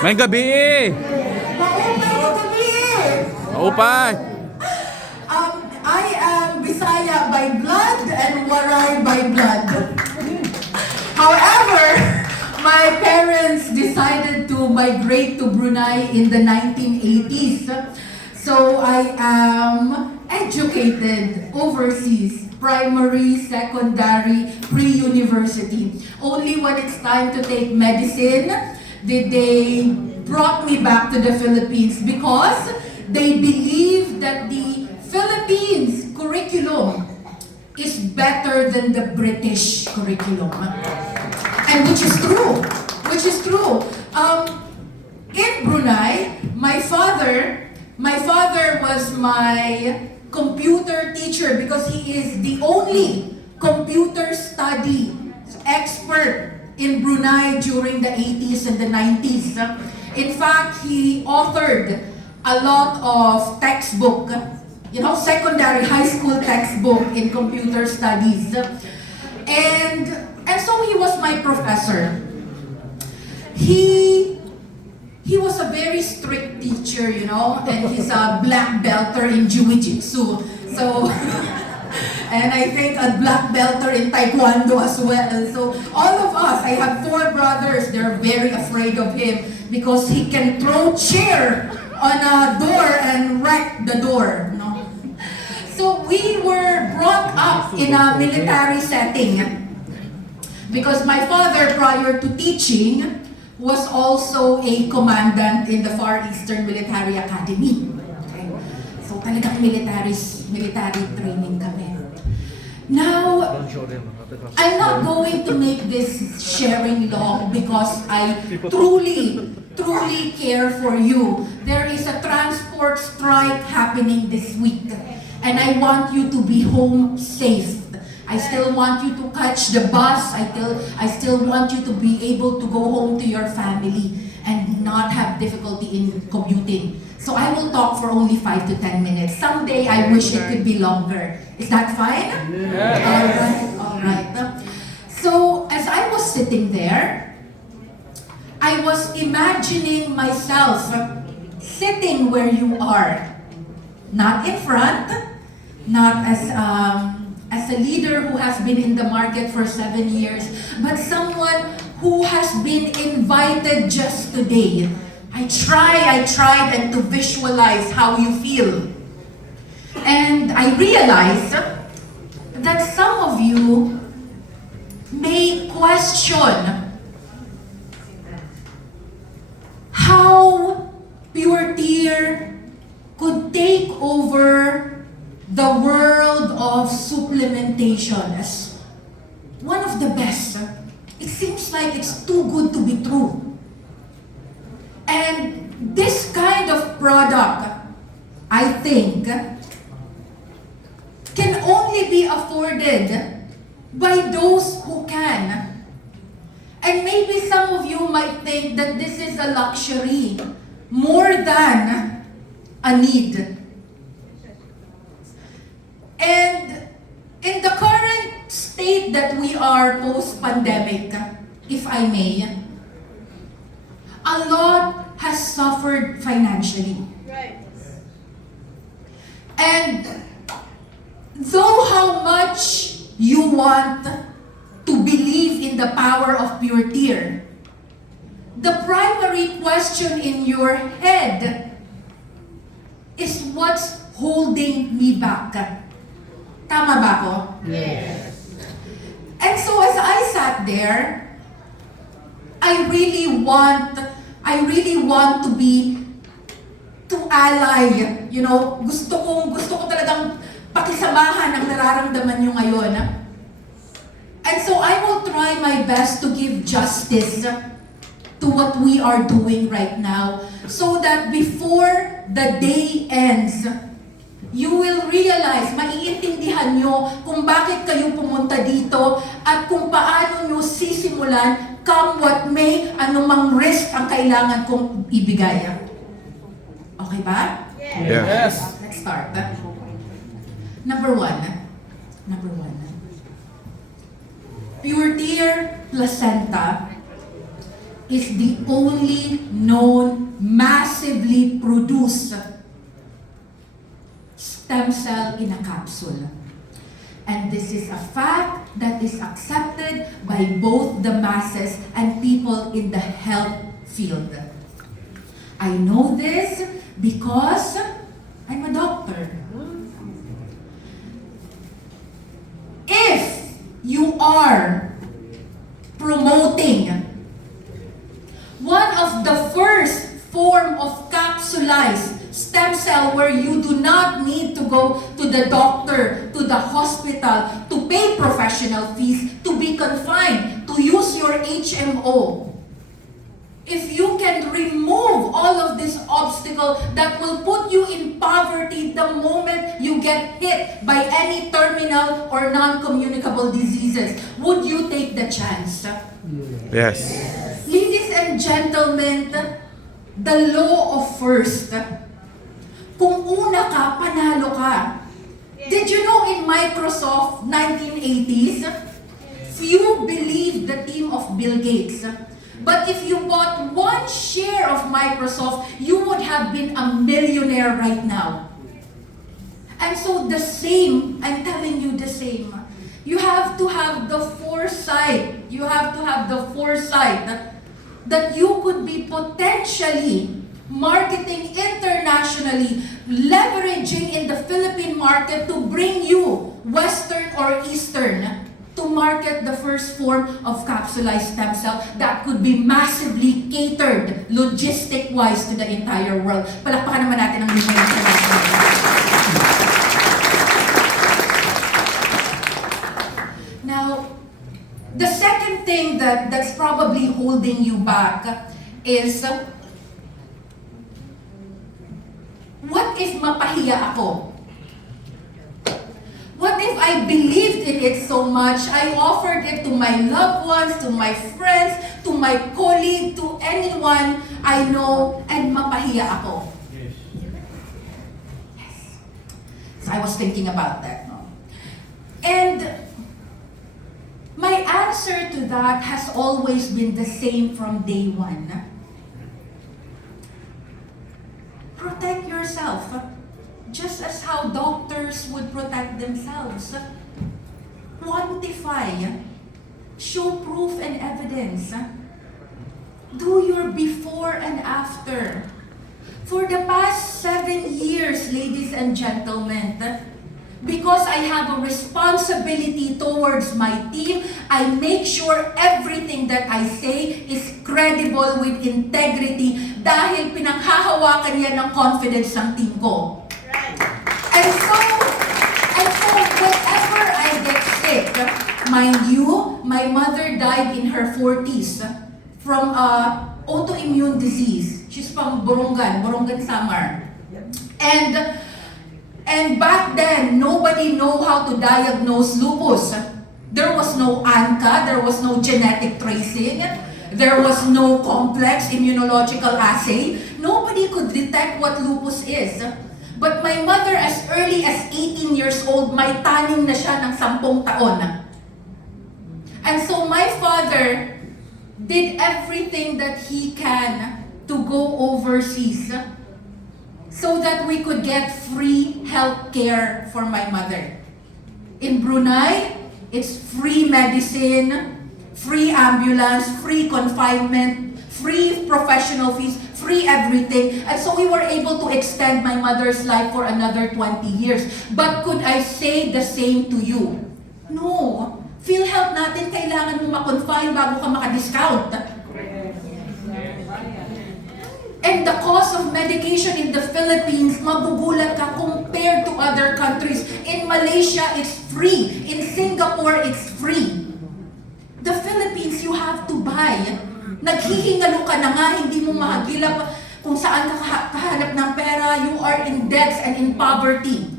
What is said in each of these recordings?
May gabi eh! Maupay! I am Bisaya by blood and Waray by blood. However, my parents decided to migrate to Brunei in the 1980s. So I am educated overseas, primary, secondary, pre-university. Only when it's time to take medicine did they brought me back to the Philippines because they believe that the Philippines curriculum is better than the British curriculum. And which is true. Which is true. In Brunei, my father was my computer teacher because he is the only computer study expert in Brunei during the 80s and the 90s. In fact, he authored a lot of textbook, secondary high school textbook in computer studies. And so he was my professor. He was a very strict teacher, and he's a black belter in jiu-jitsu. So, and I think a black belter in taekwondo as well. So all of us, I have 4 brothers, they're very afraid of him because he can throw chair on a door and wreck the door. So we were brought up in a military setting because my father, prior to teaching, was also a commandant in the Far Eastern Military Academy. Okay? So talagang military training kami. Now, I'm not going to make this sharing long because I truly care for you. There is a transport strike happening this week, and I want you to be home safe. I still want you to catch the bus. I still want you to be able to go home to your family and not have difficulty in commuting. So I will talk for only 5 to 10 minutes. Someday I wish it could be longer. Is that fine? Yes. All right. So as I was sitting there, I was imagining myself sitting where you are. Not in front, not as a leader who has been in the market for 7 years, but someone who has been invited just today. I tried and to visualize how you feel. And I realized that some of you may question how Pure Tear could take over the world of supplementation as one of the best. It seems like it's too good to be true. And this kind of product, I think, can only be afforded by those who can. And maybe some of you might think that this is a luxury more than a need. And in the current state that we are post-pandemic, if I may, a lot has suffered financially. Right. And though how much you want to believe in the power of Pure Tear, the primary question in your head is what's holding me back. Tama ba ko? Yes. And so as I sat there, I really want to ally, gusto ko talagang pakisamahan ang nararamdaman nyo ngayon. And so I will try my best to give justice to what we are doing right now so that before the day ends, you will realize, maiintindihan nyo kung bakit kayo pumunta dito at kung paano nyo sisimulan, come what may, anumang risk ang kailangan kong ibigay. Okay ba? Yes. Let's start. Number one. Pure Tear placenta is the only known massively produced stem cell in a capsule. And this is a fact that is accepted by both the masses and people in the health field. I know this because I'm a doctor. If you are promoting one of the first form of capsulized stem cell where you do not need to go to the doctor, to the hospital, to pay professional fees, to be confined, to use your HMO. If you can remove all of this obstacle that will put you in poverty the moment you get hit by any terminal or non-communicable diseases, would you take the chance? Yes. Ladies and gentlemen, the law of first. Kung una ka, panalo ka. Did you know in Microsoft 1980s, few believed the team of Bill Gates. But if you bought one share of Microsoft, you would have been a millionaire right now. And so the same, I'm telling you the same. You have to have the foresight. You have to have the foresight that you could be potentially marketing internationally, leveraging in the Philippine market to bring you Western or Eastern to market the first form of capsulized stem cell that could be massively catered logistic-wise to the entire world. Palakpakan naman natin ang Riway International. Now, the second thing that's probably holding you back is, what if mapahiya ako? What if I believed in it so much, I offered it to my loved ones, to my friends, to my colleague, to anyone I know, and mapahiya ako? Yes. So I was thinking about that. No? And my answer to that has always been the same from day one. Protect yourself. Just as how doctors would protect themselves. Quantify. Show proof and evidence. Do your before and after. For the past 7 years, ladies and gentlemen, because I have a responsibility towards my team, I make sure everything that I say is credible with integrity dahil pinanghahawakan yan ng confidence ng team ko. And so whenever I get sick, mind you, my mother died in her 40s from autoimmune disease. She's from Borongan Samar. And back then, nobody know how to diagnose lupus. There was no ANCA, there was no genetic tracing, there was no complex immunological assay. Nobody could detect what lupus is. But my mother, as early as 18 years old, may taning na siya ng 10 taon. And so my father did everything that he can to go overseas so that we could get free health care for my mother. In Brunei, it's free medicine, free ambulance, free confinement, free professional fees, free everything. And so we were able to extend my mother's life for another 20 years. But could I say the same to you? No. PhilHealth natin, kailangan mo ma-confine bago ka maka-discount. And the cost of medication in the Philippines, magugulat ka compared to other countries. In Malaysia, it's free. In Singapore, it's free. The Philippines, you have to buy. Naghihingalo ka na nga, hindi mo mahagilap kung saan ka kahanap ng pera. You are in debts and in poverty.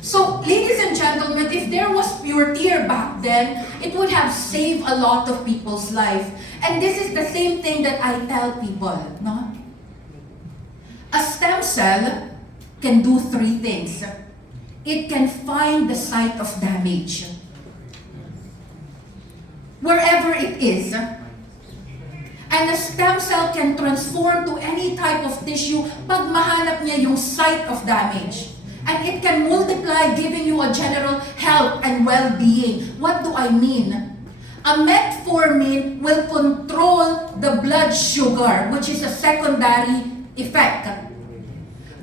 So, ladies and gentlemen, if there was pure tear back then, it would have saved a lot of people's life. And this is the same thing that I tell people, no? A stem cell can do 3 things. It can find the site of damage, wherever it is. And a stem cell can transform to any type of tissue pag mahanap niya yung site of damage. And it can multiply, giving you a general health and well-being. What do I mean? A metformin will control the blood sugar, which is a secondary effect.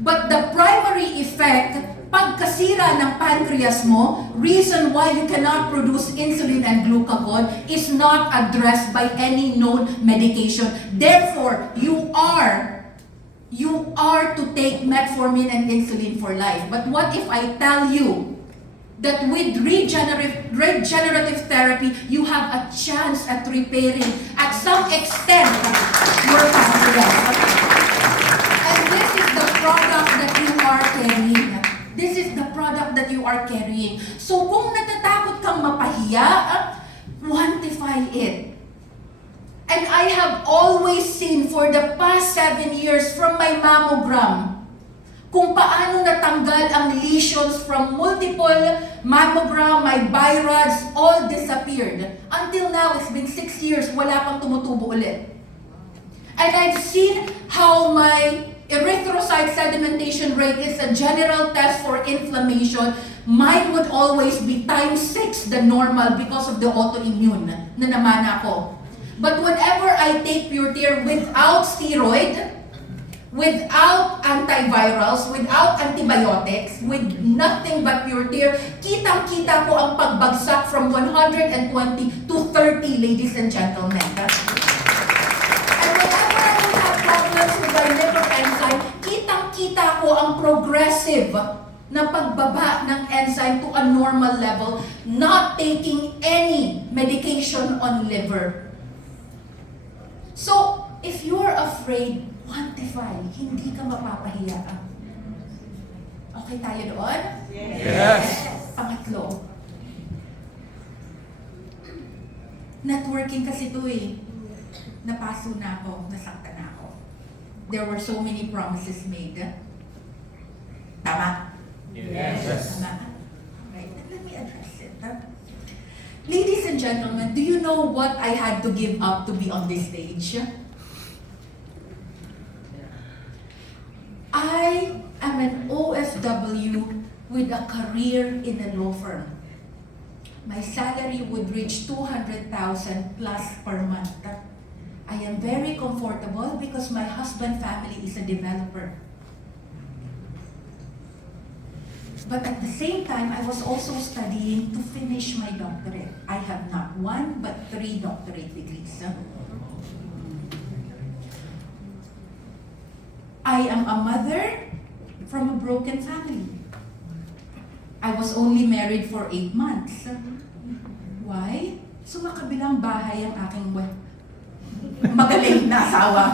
But the primary effect, pagkasira ng pancreas mo, reason why you cannot produce insulin and glucagon is not addressed by any known medication. Therefore, you are to take metformin and insulin for life. But what if I tell you that with regenerative therapy, you have a chance at repairing, at some extent, your pancreas? And this is the product that you are carrying. This is the product that you are carrying. So kung natatakot kang mapahiya, quantify it. And I have always seen for the past 7 years from my mammogram, kung paano natanggal ang lesions from multiple mammogram, my birods, all disappeared. Until now, it's been 6 years, wala pang tumutubo ulit. And I've seen how my erythrocyte sedimentation rate is a general test for inflammation. Mine would always be times 6 the normal because of the autoimmune na namana ko. But whenever I take Pure Tear without steroid, without antivirals, without antibiotics, with nothing but Pure Tear, kitang-kita ko ang pagbagsak from 120 to 30, ladies and gentlemen. With my liver enzyme, kitang-kita ko ang progressive na pagbaba ng enzyme to a normal level, not taking any medication on liver. So, if you're afraid, quantify. Hindi ka mapapahiya. Okay tayo doon? Yes. Pangatlo. Networking kasi ito eh. Napaso na ako, nasaktan na ako. There were so many promises made. Tama? Yes. Tama? Right, let me address it. Ladies and gentlemen, do you know what I had to give up to be on this stage? I am an OFW with a career in a law firm. My salary would reach 200,000 plus per month. I am very comfortable because my husband family is a developer. But at the same time, I was also studying to finish my doctorate. I have not 1 but 3 doctorate degrees. I am a mother from a broken family. I was only married for 8 months. Why? Sumakabilang bahay ang aking magaling na asawa.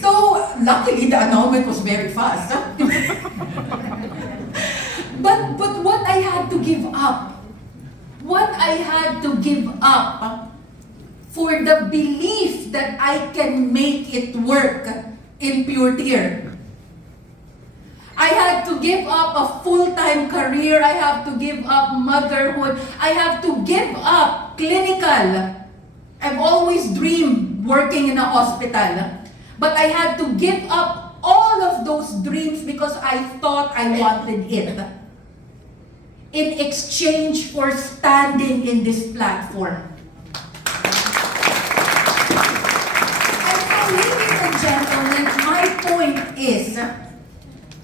So luckily the annulment was very fast. But what I had to give up, for the belief that I can make it work in Pure Tear. I had to give up a full-time career. I have to give up motherhood. I have to give up clinical. I've always dreamed working in a hospital. But I had to give up all of those dreams because I thought I wanted it. In exchange for standing in this platform. And so, ladies and gentlemen, my point is,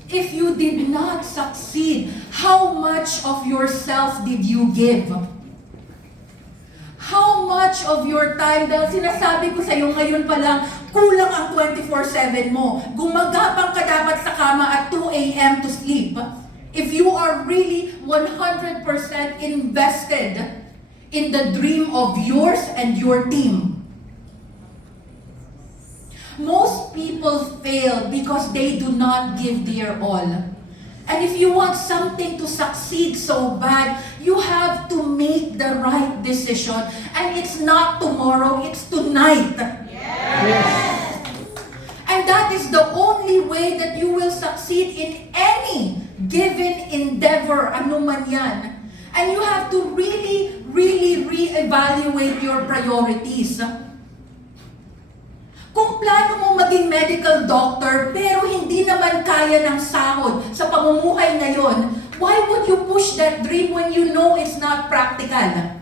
if you did not succeed, how much of yourself did you give? How much of your time, dahil sinasabi ko sa iyo ngayon pa lang, kulang ang 24/7 mo. Gumagapang ka dapat sa kama at 2 a.m. to sleep. If you are really 100% invested in the dream of yours and your team. Most people fail because they do not give their all. And if you want something to succeed so bad, you have to make the right decision. And it's not tomorrow, it's tonight. Yes. And that is the only way that you will succeed in any given endeavor, ano man yan. And you have to really, really reevaluate your priorities. Kung plano mo maging medical doctor pero hindi naman kaya ng sahod sa pamumuhay ngayon, why would you push that dream when you know it's not practical?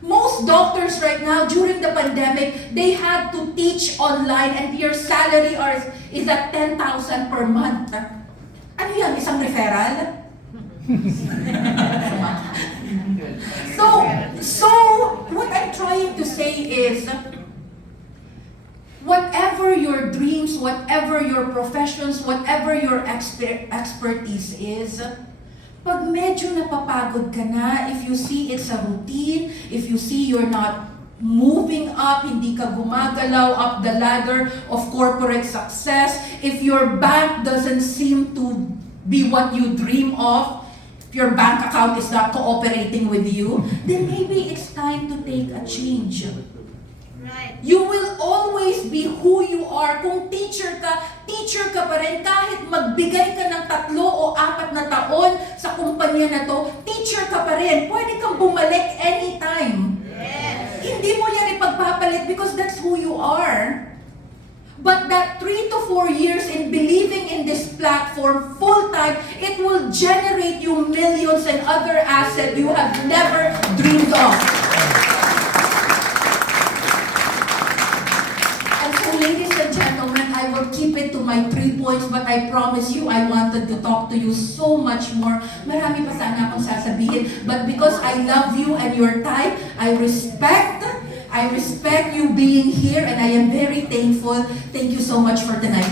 Most doctors right now, during the pandemic, they had to teach online and your salary is at 10,000 per month. Ano yan? Isang referral? So what I'm trying to say is, whatever your dreams, whatever your professions, whatever your expertise is, pag medyo napapagod ka na, if you see it's a routine, if you see you're not moving up, hindi ka gumagalaw up the ladder of corporate success, if your bank doesn't seem to be what you dream of, if your bank account is not cooperating with you, then maybe it's time to take a change. Right. You will always be who you are. Kung teacher ka pa rin. Kahit magbigay ka ng 3 o 4 na taon sa kumpanya na to, teacher ka pa rin. Pwede kang bumalik anytime. Yes. Hindi mo yan ipagpapalit because that's who you are. But that 3 to 4 years in believing in this platform full-time, it will generate you millions and other assets you have never dreamed of. Ladies and gentlemen, I will keep it to my 3 points, but I promise you, I wanted to talk to you so much more. Marami pa sana akong sasabihin, but because I love you and your time, I respect you being here, and I am very thankful. Thank you so much for tonight.